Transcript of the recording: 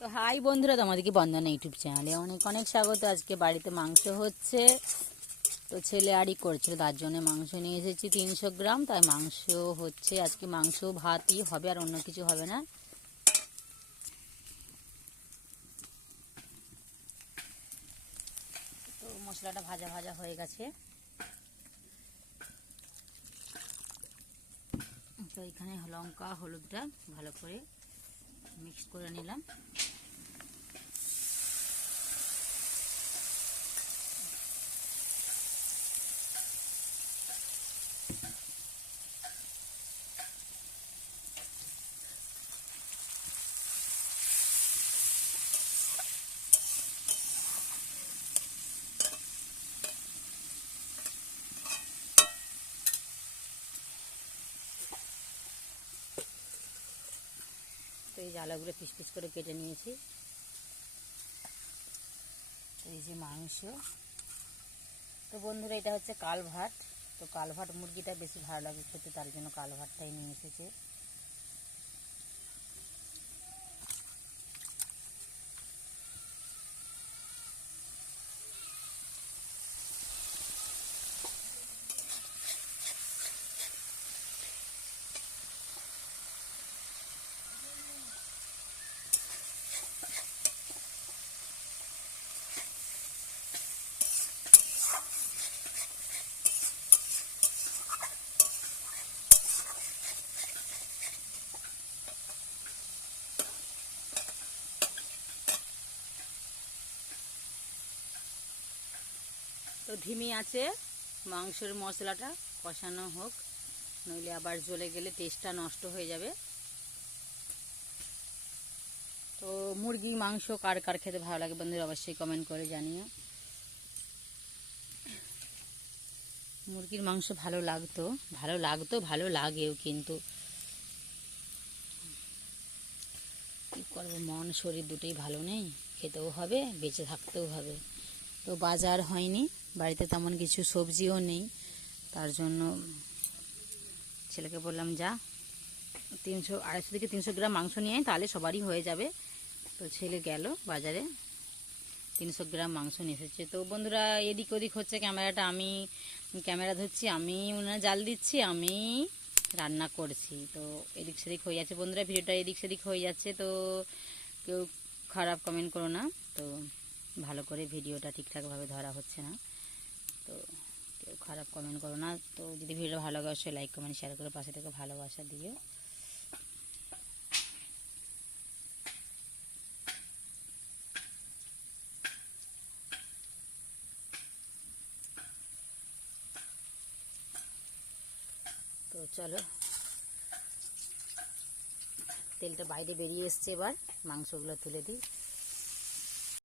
তো হাই বন্ধুরা, তোমাদেরকে বন্দনা ইউটিউব চ্যানেলে অনেক অনেক স্বাগত। আজকে বাড়িতে মাংস হচ্ছে, তো ছেলে আরই করছিল, তার জন্য মাংস নিয়ে এসেছি 300 গ্রাম। তাই মাংস হচ্ছে আজকে, মাংস ভাতই হবে, আর অন্য কিছু হবে না। তো মশলাটা ভাজা ভাজা হয়ে গেছে। তো এখানে লঙ্কা হলুদটা ভালো করে মিক্স করে নিলাম। তো এই যে আলুগুলো পিস পিস করে কেটে নিয়েছি। তো এই যে মাংস। তো বন্ধুরা, এটা হচ্ছে কালভাট। তো কালভাট মুরগিটা বেশি ভালো লাগে খেতে, তার জন্য কালভাটটাই নিয়ে এসেছে। তো ধিমি আছে মাংসের মশলাটা কষানো হোক, নইলে আবার জ্বলে গেলে টেস্টটা নষ্ট হয়ে যাবে। তো মুরগির মাংস কার কার খেতে ভালো লাগে বন্ধুরা, অবশ্যই কমেন্ট করে জানিও। মুরগির মাংস ভালো লাগতো, ভালো লাগেও, কিন্তু কী করবো, মন শরীর দুটোই ভালো নেই। খেতেও হবে, বেঁচে থাকতেও হবে। তো বাজার হয়নি, বাড়িতে তেমন কিছু সবজিও নেই, তার জন্য ছেলেকে বললাম যা 250 থেকে 300 গ্রাম মাংস নিয়ে আয়, তাহলে সবারই হয়ে যাবে। তো ছেলে গেল বাজারে, 300 গ্রাম মাংস নিয়ে এসেছে। তো বন্ধুরা, এদিক ওদিক হচ্ছে, ক্যামেরাটা আমি ক্যামেরা ধরছি, আমি উনানে জাল দিচ্ছি, আমি রান্না করছি। তো এদিক সেদিক হয়ে যাচ্ছে বন্ধুরা, ভিডিওটা এদিক সেদিক হয়ে যাচ্ছে। তো কেউ খারাপ কমেন্ট করো না। তো ভালো করে ভিডিওটা ঠিকঠাকভাবে ধরা হচ্ছে না, তো কেউ খারাপ কমেন্ট করো না। তো যদি ভিডিও ভালো লাগে অবশ্যই লাইক কমেন্ট শেয়ার করে পাশে থেকে ভালোবাসা দিও। তো চলো, তেলটা বাইরে বেরিয়ে এসছে, এবার মাংসগুলো তুলে দিই।